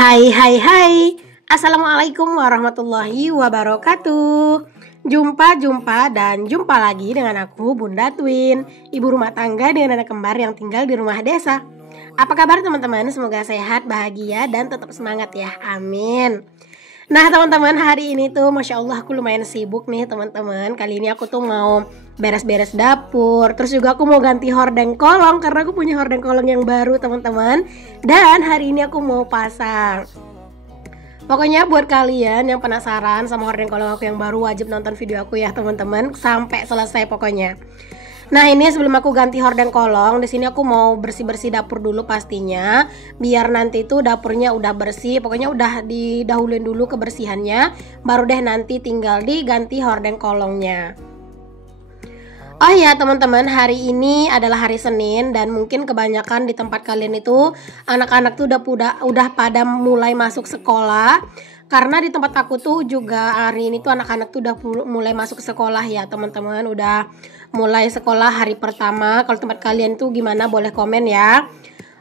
Hai. Assalamualaikum warahmatullahi wabarakatuh. Jumpa lagi dengan aku Bunda Twin, ibu rumah tangga dengan anak kembar yang tinggal di rumah desa. Apa kabar teman-teman? Semoga sehat, bahagia, dan tetap semangat ya, amin. Nah teman-teman, hari ini tuh Masya Allah aku lumayan sibuk nih teman-teman. Kali ini aku tuh mau beres-beres dapur. Terus juga aku mau ganti hordeng kolong, karena aku punya hordeng kolong yang baru teman-teman. Dan hari ini aku mau pasang. Pokoknya buat kalian yang penasaran sama hordeng kolong aku yang baru, wajib nonton video aku ya teman-teman sampai selesai pokoknya. Nah ini sebelum aku ganti hordeng kolong, di sini aku mau bersih-bersih dapur dulu pastinya, biar nanti tuh dapurnya udah bersih. Pokoknya udah didahuluin dulu kebersihannya, baru deh nanti tinggal diganti hordeng kolongnya. Oh ya teman-teman, hari ini adalah hari Senin dan mungkin kebanyakan di tempat kalian itu anak-anak tuh udah pada mulai masuk sekolah. Karena di tempat aku tuh juga hari ini tuh anak-anak tuh udah mulai masuk sekolah ya teman-teman. Udah mulai sekolah hari pertama. Kalau tempat kalian tuh gimana, boleh komen ya.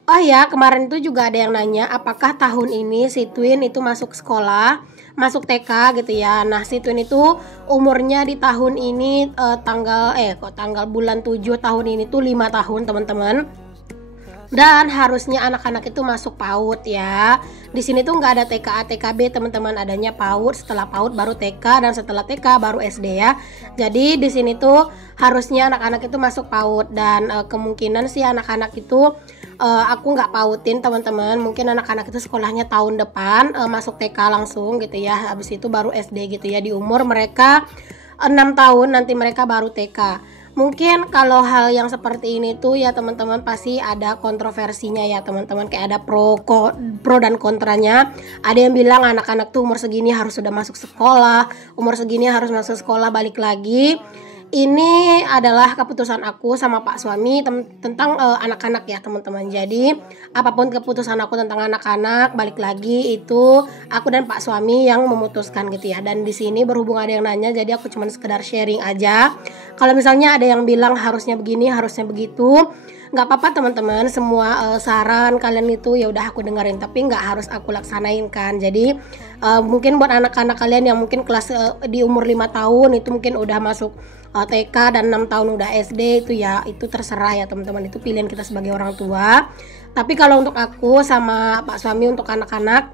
Oh ya, kemarin tuh juga ada yang nanya apakah tahun ini si Twin itu masuk sekolah, masuk TK gitu ya. Nah si Twin itu umurnya di tahun ini tanggal bulan 7 tahun ini tuh 5 tahun teman-teman. Dan harusnya anak-anak itu masuk PAUD ya. Di sini tuh nggak ada TKA TKB teman-teman, adanya PAUD, setelah PAUD baru TK, dan setelah TK baru SD ya. Jadi di sini tuh harusnya anak-anak itu masuk PAUD, dan kemungkinan sih anak-anak itu aku nggak pautin teman-teman. Mungkin anak-anak itu sekolahnya tahun depan masuk TK langsung gitu ya. Habis itu baru SD gitu ya. Di umur mereka 6 tahun nanti mereka baru TK. Mungkin kalau hal yang seperti ini tuh ya teman-teman pasti ada kontroversinya ya teman-teman, kayak ada pro dan kontranya. Ada yang bilang anak-anak tuh umur segini harus sudah masuk sekolah, umur segini harus masuk sekolah balik lagi. Ini adalah keputusan aku sama Pak suami tentang anak-anak ya teman-teman. Jadi apapun keputusan aku tentang anak-anak, balik lagi itu aku dan Pak suami yang memutuskan gitu ya. Dan di sini berhubung ada yang nanya, jadi aku cuma sekedar sharing aja. Kalau misalnya ada yang bilang harusnya begini, harusnya begitu, nggak apa-apa teman-teman. Semua saran kalian itu ya udah aku dengerin, tapi nggak harus aku laksanain kan. Jadi mungkin buat anak-anak kalian yang mungkin kelas di umur 5 tahun itu mungkin udah masuk TK dan 6 tahun udah SD, itu ya itu terserah ya teman-teman, itu pilihan kita sebagai orang tua. Tapi kalau untuk aku sama Pak suami untuk anak-anak,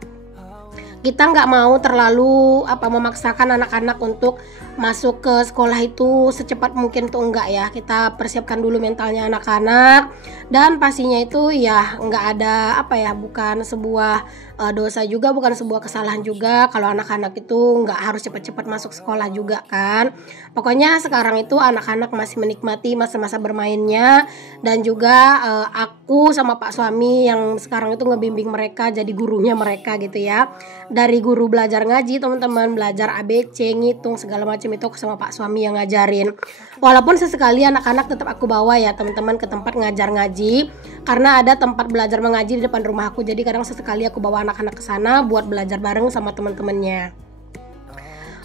kita nggak mau terlalu memaksakan anak-anak untuk masuk ke sekolah itu secepat mungkin tuh, enggak ya. Kita persiapkan dulu mentalnya anak-anak, dan pastinya itu ya nggak ada bukan sebuah dosa juga, bukan sebuah kesalahan juga kalau anak-anak itu nggak harus cepat-cepat masuk sekolah juga kan. Pokoknya sekarang itu anak-anak masih menikmati masa-masa bermainnya, dan juga aku sama Pak suami yang sekarang itu ngebimbing mereka, jadi gurunya mereka gitu ya. Dari guru belajar ngaji teman-teman, belajar ABC, ngitung segala macam itu aku sama Pak suami yang ngajarin. Walaupun sesekali anak-anak tetap aku bawa ya teman-teman ke tempat ngajar ngaji, karena ada tempat belajar mengaji di depan rumah aku. Jadi kadang sesekali aku bawa anak-anak ke sana buat belajar bareng sama teman-temannya.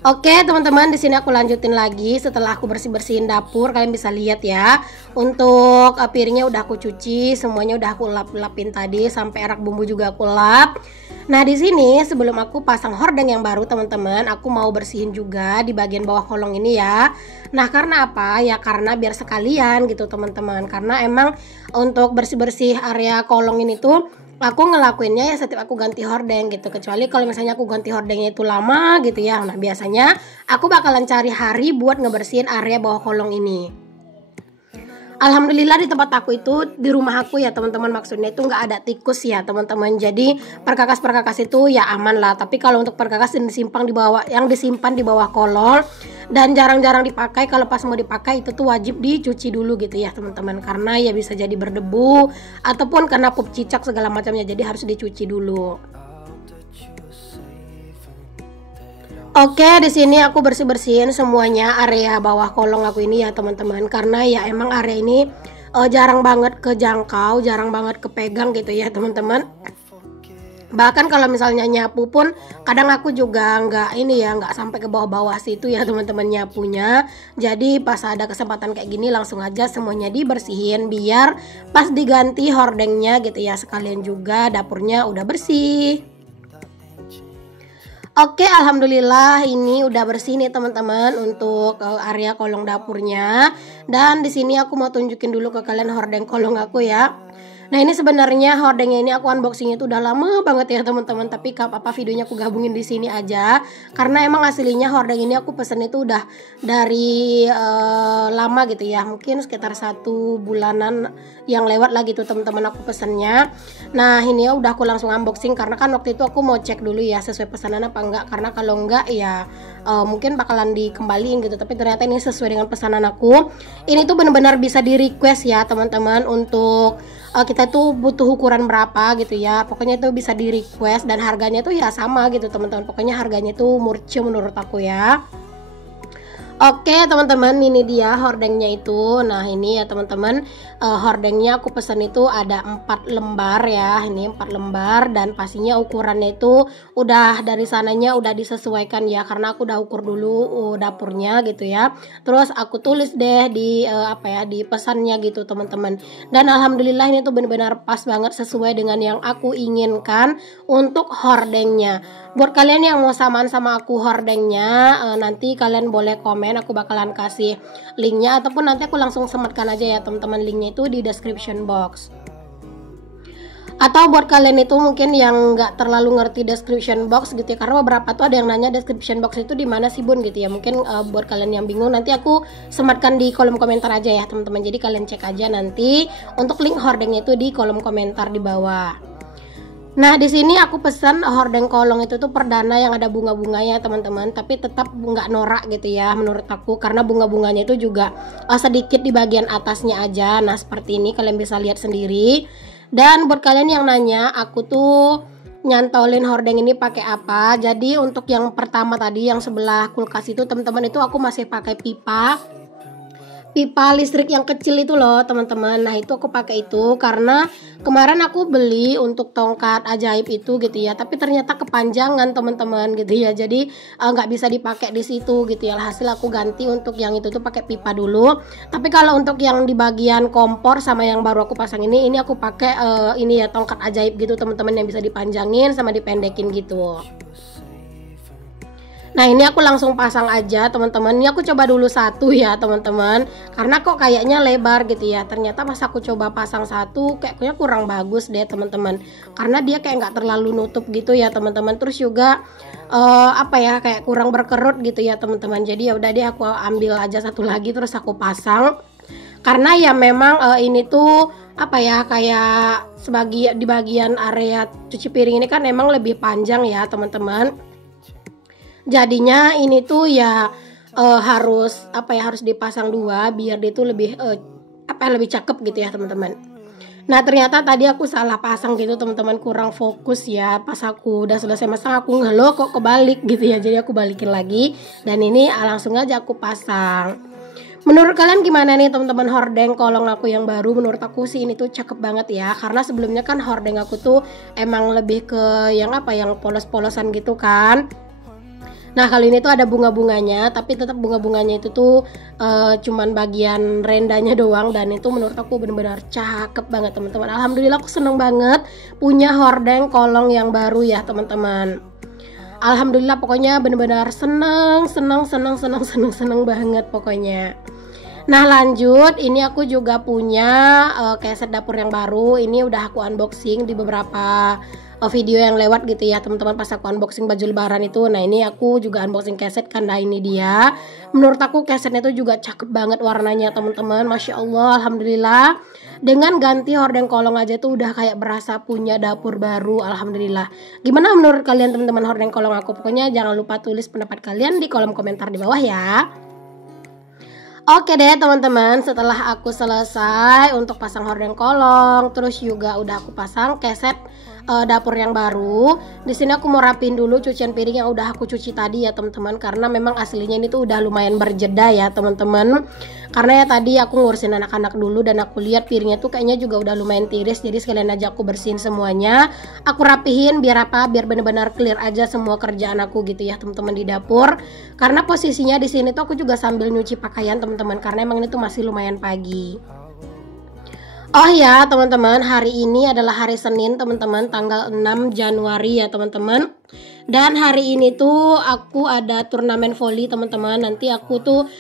Oke teman-teman, di sini aku lanjutin lagi setelah aku bersih-bersihin dapur. Kalian bisa lihat ya, untuk piringnya udah aku cuci, semuanya udah aku lap-lapin tadi, sampai rak bumbu juga aku lap. Nah di sini sebelum aku pasang hordeng yang baru teman-teman, aku mau bersihin juga di bagian bawah kolong ini ya. Nah karena apa ya, karena biar sekalian gitu teman-teman, karena emang untuk bersih-bersih area kolong ini tuh aku ngelakuinnya ya setiap aku ganti hordeng gitu. Kecuali kalau misalnya aku ganti hordengnya itu lama gitu ya. Nah biasanya aku bakalan cari hari buat ngebersihin area bawah kolong ini. Alhamdulillah di tempat aku itu, di rumah aku ya teman-teman, maksudnya itu nggak ada tikus ya teman-teman. Jadi perkakas itu ya aman lah. Tapi kalau untuk perkakas yang disimpan di bawah kolong dan jarang-jarang dipakai, kalau pas mau dipakai itu tuh wajib dicuci dulu gitu ya teman-teman, karena ya bisa jadi berdebu ataupun kena pup cicak segala macamnya, jadi harus dicuci dulu. Oke, di sini aku bersih-bersihin semuanya area bawah kolong aku ini ya teman-teman, karena ya emang area ini jarang banget kejangkau, jarang banget kepegang gitu ya teman-teman. Bahkan kalau misalnya nyapu pun kadang aku juga nggak sampai ke bawah-bawah situ ya teman-teman nyapunya. Jadi pas ada kesempatan kayak gini langsung aja semuanya dibersihin, biar pas diganti hordengnya gitu ya sekalian juga dapurnya udah bersih. Oke, alhamdulillah ini udah bersih nih teman-teman untuk area kolong dapurnya. Dan di sini aku mau tunjukin dulu ke kalian hordeng kolong aku ya. Nah, ini sebenarnya hordengnya ini aku unboxing itu udah lama banget ya teman-teman, tapi gak apa-apa videonya aku gabungin di sini aja karena emang aslinya hordeng ini aku pesen itu udah dari lama gitu ya, mungkin sekitar 1 bulanan yang lewat lah gitu teman-teman aku pesennya. Nah, ini ya udah aku langsung unboxing karena kan waktu itu aku mau cek dulu ya sesuai pesanan apa enggak, karena kalau enggak ya mungkin bakalan dikembaliin gitu, tapi ternyata ini sesuai dengan pesanan aku. Ini tuh benar-benar bisa di request ya teman-teman untuk kita tuh butuh ukuran berapa gitu ya, pokoknya itu bisa di request dan harganya tuh ya sama gitu teman-teman, pokoknya harganya tuh murce menurut aku ya. Oke teman-teman, ini dia hordengnya itu. Nah ini ya teman-teman, hordengnya aku pesan itu ada 4 lembar ya. Ini 4 lembar dan pastinya ukurannya itu udah dari sananya udah disesuaikan ya, karena aku udah ukur dulu dapurnya gitu ya. Terus aku tulis deh di di pesannya gitu teman-teman. Dan alhamdulillah ini tuh benar-benar pas banget sesuai dengan yang aku inginkan untuk hordengnya. Buat kalian yang mau samaan sama aku hordengnya, nanti kalian boleh komen, aku bakalan kasih linknya ataupun nanti aku langsung sematkan aja ya teman-teman, linknya itu di description box. Atau buat kalian itu mungkin yang nggak terlalu ngerti description box gitu ya, karena beberapa tuh ada yang nanya description box itu di mana sih bun gitu ya, mungkin buat kalian yang bingung nanti aku sematkan di kolom komentar aja ya teman-teman, jadi kalian cek aja nanti untuk link hordengnya itu di kolom komentar di bawah. Nah di sini aku pesan hordeng kolong itu tuh perdana yang ada bunga-bunganya teman-teman, tapi tetap nggak norak gitu ya menurut aku, karena bunga-bunganya itu juga sedikit di bagian atasnya aja. Nah seperti ini kalian bisa lihat sendiri. Dan buat kalian yang nanya aku tuh nyantolin hordeng ini pakai apa, jadi untuk yang pertama tadi yang sebelah kulkas itu teman-teman, itu aku masih pakai pipa listrik yang kecil itu loh teman-teman. Nah itu aku pakai itu karena kemarin aku beli untuk tongkat ajaib itu gitu ya, tapi ternyata kepanjangan teman-teman gitu ya, jadi nggak bisa dipakai di situ gitu ya. Hasil aku ganti untuk yang itu tuh pakai pipa dulu. Tapi kalau untuk yang di bagian kompor sama yang baru aku pasang ini aku pakai ini ya, tongkat ajaib gitu teman-teman, yang bisa dipanjangin sama dipendekin gitu. Nah ini aku langsung pasang aja teman-teman. Ini aku coba dulu satu ya teman-teman, karena kok kayaknya lebar gitu ya. Ternyata pas aku coba pasang satu kayaknya kurang bagus deh teman-teman, karena dia kayak nggak terlalu nutup gitu ya teman-teman. Terus juga kayak kurang berkerut gitu ya teman-teman. Jadi ya udah deh aku ambil aja satu lagi terus aku pasang. Karena ya memang ini tuh kayak di bagian area cuci piring ini kan emang lebih panjang ya teman-teman. Jadinya ini tuh ya harus dipasang 2 biar dia tuh lebih lebih cakep gitu ya teman-teman. Nah ternyata tadi aku salah pasang gitu teman-teman, kurang fokus ya. Pas aku udah selesai masang aku ngeluh kok kebalik gitu ya, jadi aku balikin lagi dan ini langsung aja aku pasang. Menurut kalian gimana nih teman-teman hordeng kolong aku yang baru? Menurut aku sih ini tuh cakep banget ya, karena sebelumnya kan hordeng aku tuh emang lebih ke yang polos-polosan gitu kan. Nah kali ini tuh ada bunga-bunganya, tapi tetap bunga-bunganya itu tuh cuman bagian rendanya doang, dan itu menurut aku benar-benar cakep banget teman-teman. Alhamdulillah aku seneng banget punya hordeng kolong yang baru ya teman-teman. Alhamdulillah pokoknya benar-benar seneng banget pokoknya. Nah lanjut, ini aku juga punya keset dapur yang baru. Ini udah aku unboxing di beberapa video yang lewat gitu ya teman-teman, pas aku unboxing baju lebaran itu. Nah ini aku juga unboxing keset kan. Nah ini dia, menurut aku kesetnya itu juga cakep banget warnanya teman-teman, masya Allah. Alhamdulillah dengan ganti hordeng kolong aja tuh udah kayak berasa punya dapur baru. Alhamdulillah. Gimana menurut kalian teman-teman hordeng kolong aku? Pokoknya jangan lupa tulis pendapat kalian di kolom komentar di bawah ya. Oke deh teman-teman, setelah aku selesai untuk pasang hordeng kolong, terus juga udah aku pasang keset dapur yang baru. Di sini aku mau rapiin dulu cucian piring yang udah aku cuci tadi ya teman-teman, karena memang aslinya ini tuh udah lumayan berjeda ya teman-teman. Karena ya tadi aku ngurusin anak-anak dulu dan aku lihat piringnya tuh kayaknya juga udah lumayan tiris, jadi sekalian aja aku bersihin semuanya. Aku rapihin biar biar benar-benar clear aja semua kerjaan aku gitu ya teman-teman di dapur. Karena posisinya di sini tuh aku juga sambil nyuci pakaian teman-teman, karena emang ini tuh masih lumayan pagi. Oh ya teman-teman, hari ini adalah hari Senin teman-teman, tanggal 6 Januari ya teman-teman. Dan hari ini tuh aku ada turnamen volley teman-teman. Nanti aku tuh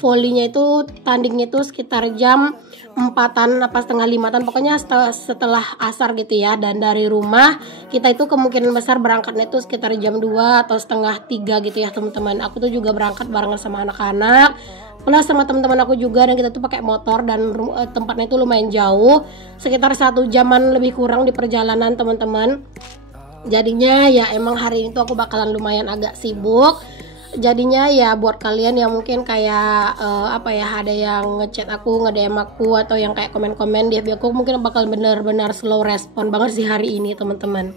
volleynya itu tandingnya itu sekitar jam 4-an apa setengah 5-an, pokoknya setelah asar gitu ya. Dan dari rumah kita itu kemungkinan besar berangkatnya itu sekitar jam 2 atau setengah 3 gitu ya teman-teman. Aku tuh juga berangkat barengan sama anak-anak plus sama teman-teman aku juga, dan kita tuh pakai motor dan tempatnya itu lumayan jauh, sekitar 1 jaman lebih kurang di perjalanan teman-teman. Jadinya ya emang hari ini tuh aku bakalan lumayan agak sibuk. Jadinya ya buat kalian yang mungkin kayak ada yang ngechat aku, nge-DM aku, atau yang kayak komen-komen di FB aku, mungkin bakal bener-bener slow respon banget sih hari ini teman-teman.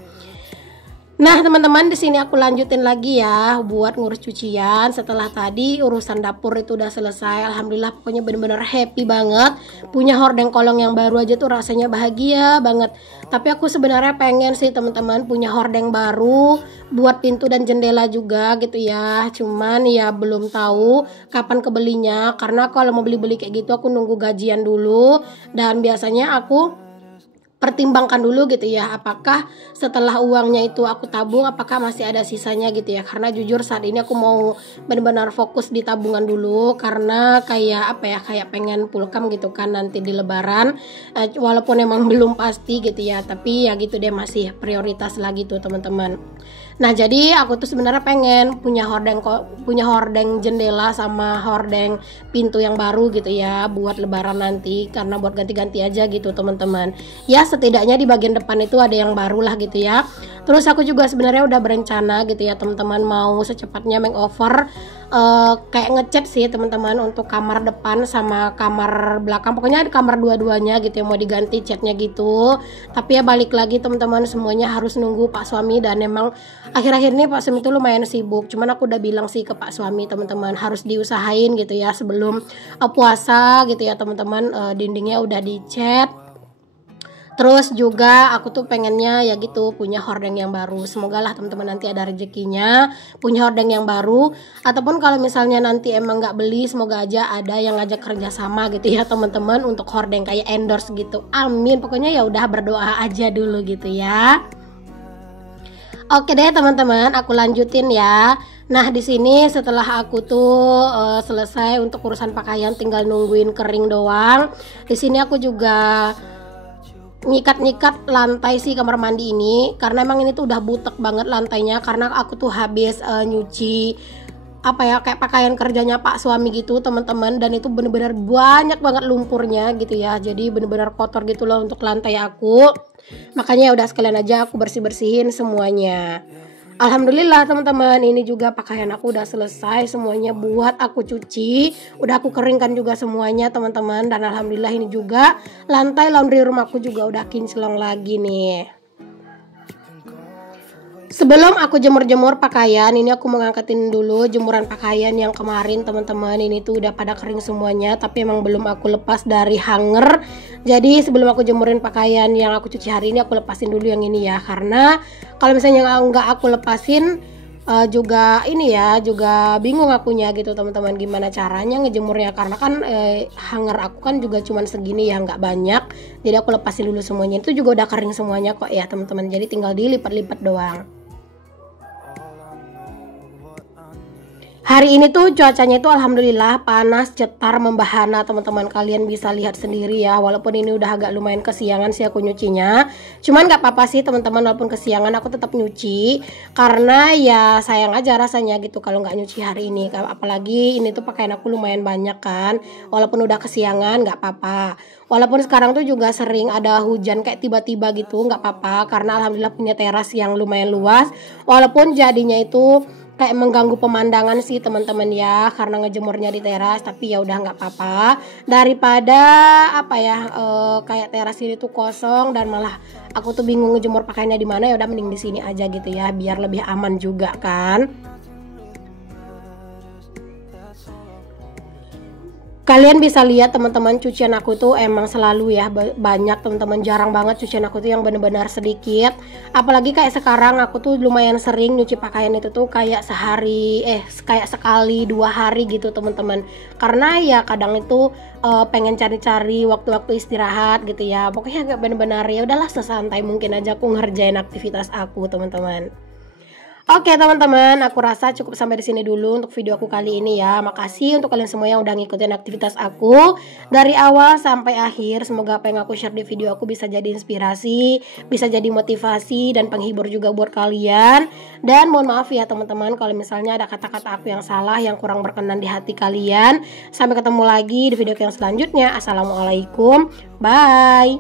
Nah teman-teman, di sini aku lanjutin lagi ya buat ngurus cucian. Setelah tadi urusan dapur itu udah selesai, alhamdulillah, pokoknya bener-bener happy banget. Punya hordeng kolong yang baru aja tuh rasanya bahagia banget. Tapi aku sebenarnya pengen sih teman-teman punya hordeng baru buat pintu dan jendela juga gitu ya. Cuman ya belum tahu kapan kebelinya, karena kalau mau beli-beli kayak gitu aku nunggu gajian dulu. Dan biasanya aku pertimbangkan dulu gitu ya, apakah setelah uangnya itu aku tabung apakah masih ada sisanya gitu ya. Karena jujur saat ini aku mau benar-benar fokus di tabungan dulu, karena kayak pengen pulkam gitu kan nanti di lebaran, walaupun emang belum pasti gitu ya, tapi ya gitu deh, masih prioritas lagi tuh teman-teman. Nah jadi aku tuh sebenarnya pengen punya hordeng jendela sama hordeng pintu yang baru gitu ya buat lebaran nanti, karena buat ganti-ganti aja gitu teman-teman. Ya setidaknya di bagian depan itu ada yang baru lah gitu ya. Terus aku juga sebenarnya udah berencana gitu ya teman-teman, mau secepatnya makeover, kayak ngecat sih teman-teman untuk kamar depan sama kamar belakang, pokoknya ada kamar dua-duanya gitu ya, mau diganti catnya gitu. Tapi ya balik lagi teman-teman, semuanya harus nunggu Pak suami, dan emang akhir-akhir ini Pak suami itu lumayan sibuk. Cuman aku udah bilang sih ke Pak suami teman-teman, harus diusahain gitu ya sebelum puasa gitu ya teman-teman, dindingnya udah dicat. Terus juga aku tuh pengennya ya gitu punya hordeng yang baru. Semoga lah teman-teman nanti ada rezekinya punya hordeng yang baru. Ataupun kalau misalnya nanti emang nggak beli, semoga aja ada yang ngajak kerja sama gitu ya teman-teman untuk hordeng kayak endorse gitu. Amin. Pokoknya ya udah berdoa aja dulu gitu ya. Oke deh teman-teman, aku lanjutin ya. Nah di sini setelah aku tuh selesai untuk urusan pakaian, tinggal nungguin kering doang. Di sini aku juga nyikat-nyikat lantai sih kamar mandi ini, karena emang ini tuh udah butek banget lantainya, karena aku tuh habis nyuci kayak pakaian kerjanya Pak suami gitu teman-teman, dan itu bener-bener banyak banget lumpurnya gitu ya, jadi bener-bener kotor gitu loh untuk lantai aku. Makanya ya udah sekalian aja aku bersih-bersihin semuanya. Alhamdulillah teman-teman, ini juga pakaian aku udah selesai semuanya buat aku cuci, udah aku keringkan juga semuanya teman-teman. Dan alhamdulillah ini juga lantai laundry rumahku juga udah kinclong lagi nih. Sebelum aku jemur-jemur pakaian, ini aku mau ngangkatin dulu jemuran pakaian yang kemarin teman-teman. Ini tuh udah pada kering semuanya, tapi emang belum aku lepas dari hanger. Jadi sebelum aku jemurin pakaian yang aku cuci hari ini, aku lepasin dulu yang ini ya. Karena kalau misalnya nggak aku lepasin, juga bingung akunya gitu teman-teman, gimana caranya ngejemurnya, karena kan hanger aku kan juga cuman segini ya, nggak banyak. Jadi aku lepasin dulu semuanya. Itu juga udah kering semuanya kok ya teman-teman, jadi tinggal dilipat-lipat doang. Hari ini tuh cuacanya itu alhamdulillah panas, cetar, membahana teman-teman. Kalian bisa lihat sendiri ya, walaupun ini udah agak lumayan kesiangan sih aku nyucinya. Cuman gak apa-apa sih teman-teman, walaupun kesiangan aku tetap nyuci, karena ya sayang aja rasanya gitu kalau nggak nyuci hari ini. Apalagi ini tuh pakaian aku lumayan banyak kan, walaupun udah kesiangan gak apa-apa. Walaupun sekarang tuh juga sering ada hujan kayak tiba-tiba gitu, nggak apa-apa, karena alhamdulillah punya teras yang lumayan luas. Walaupun jadinya itu kayak mengganggu pemandangan sih teman-teman ya, karena ngejemurnya di teras, tapi ya udah nggak apa-apa, daripada kayak teras ini tuh kosong dan malah aku tuh bingung ngejemur pakaiannya di mana. Ya udah mending di sini aja gitu ya, biar lebih aman juga kan. Kalian bisa lihat teman-teman, cucian aku tuh emang selalu ya banyak teman-teman, jarang banget cucian aku tuh yang benar-benar sedikit. Apalagi kayak sekarang aku tuh lumayan sering nyuci pakaian itu tuh kayak kayak sekali 2 hari gitu teman-teman. Karena ya kadang itu pengen cari-cari waktu-waktu istirahat gitu ya. Pokoknya agak benar-benar ya udahlah sesantai mungkin aja aku ngerjain aktivitas aku teman-teman. Oke teman-teman, aku rasa cukup sampai di sini dulu untuk video aku kali ini ya. Makasih untuk kalian semua yang udah ngikutin aktivitas aku dari awal sampai akhir. Semoga apa yang aku share di video aku bisa jadi inspirasi, bisa jadi motivasi dan penghibur juga buat kalian. Dan mohon maaf ya teman-teman kalau misalnya ada kata-kata aku yang salah, yang kurang berkenan di hati kalian. Sampai ketemu lagi di video yang selanjutnya. Assalamualaikum, bye.